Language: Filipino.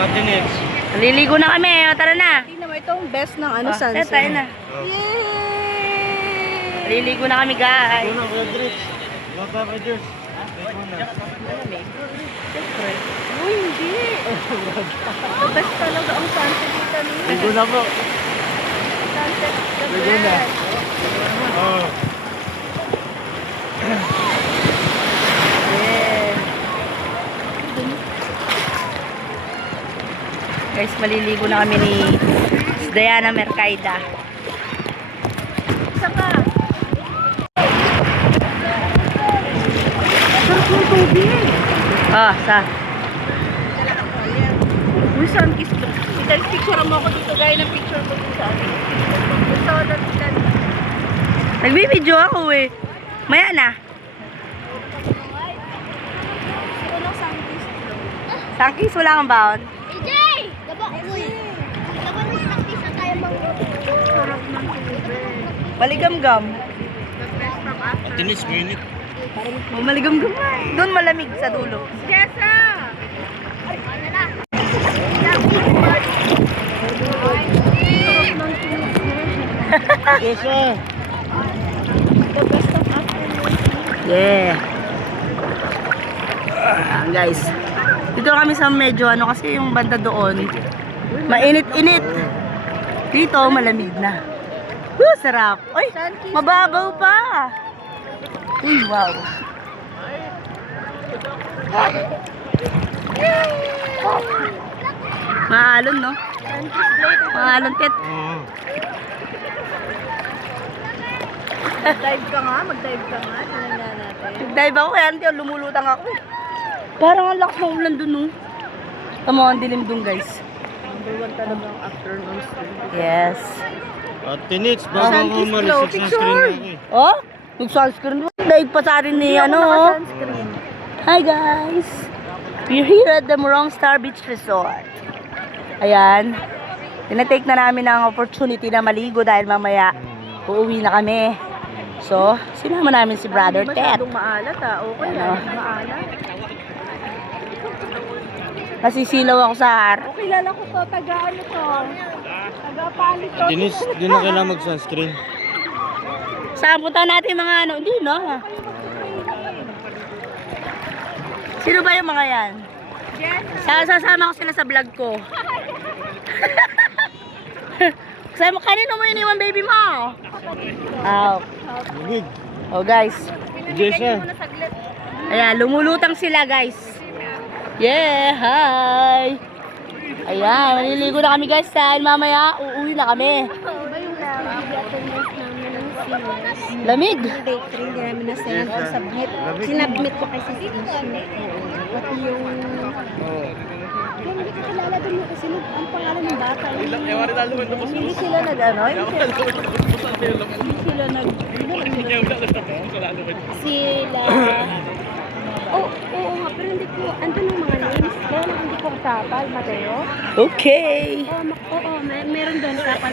Continents. Naliligo na kami. O, tara na. Tingnan mo itong best ng sunset. Tayo na. Yay! Naliligo na kami, guys. Ito na, Red Rich. Baka, Riders. Ito na. Siyempre. Uy, hindi. Best talaga ang sunset dito nila. Ligo na po. Sunset the Ligo na. best. Oh. Yeah. Guys, maliligo na kami ni Diana Mercaida. Isa pa. Sarap ng tubig. Oh, sa. Uy, sun kiss. Dahil picture mo ako dito. Gaya ng picture mo dito sa akin. So, that. Nagbibideo ako eh. Maya na. Siguro ng sun kiss. Sangkis, wala kang baon. AJ! Gaba, uy! Gaba may practice na tayo mga Sarap ng tubig. Maligam-gam. The best from after. Tinis, minute. Oh, maligam-gam. Doon malamig sa dulo. Jessa! ano na? Sarap ng tubig. Yes, sir. The best of afternoon. Yeah. Guys. Dito kami sa medyo ano kasi yung banda doon. Mainit-init. Dito malamig na. Woo, sarap. Uy, mababaw pa. Uy, wow. Maalon, no? Maalon, tet. Oh. Dive ka nga, mag-dive ka nga. Tingnan nga natin. Nag-dive ako kaya hindi lumulutang ako eh. Parang ang lakas ng ulan dun, no? Tama, ang dilim dun, guys. Number 1 talaga ang afternoon stream. Yes. At tinits, bago ako umalis, sunscreen ako eh. Oh, nag-sunscreen mo. Dive pa sa atin ni ano. Sunscreen. Hi, guys. We're here at the Morong Star Beach Resort. Ayan. Tinatake na namin ang opportunity na maligo dahil mamaya uuwi na kami. So, sinama namin si Brother Hindi Ted. masyadong maalat Okay Ano? lang, maalat. Nasisilaw ako sa O, kilala ko to, taga ano to? Taga Pali to. Tinis, di na kailangan mag-sunscreen. Saan punta natin mga ano? Hindi, no? Sino ba yung mga yan? Sasama ko sila sa vlog ko. Kanino mo iniwan baby mo? Bigig. Oh guys. Yes, sir. Ayan, lumulutang sila guys. Yeah, hi. Ayan, maliligo na kami guys dahil mamaya uuwi na kami. Lamig. Bakery, hindi namin na-send or submit. Sinubmit ko kay Sis Ishi. Pati yung... Kaya hindi ko kilala doon mo kasi ang pangalan ng bata. Hindi sila nag-ano? Hindi sila nag... Sila... Oo nga, pero hindi ko... Andun ang mga names. Kaya lang hindi ko kapal, Mateo. Okay. Oo, meron doon kapal.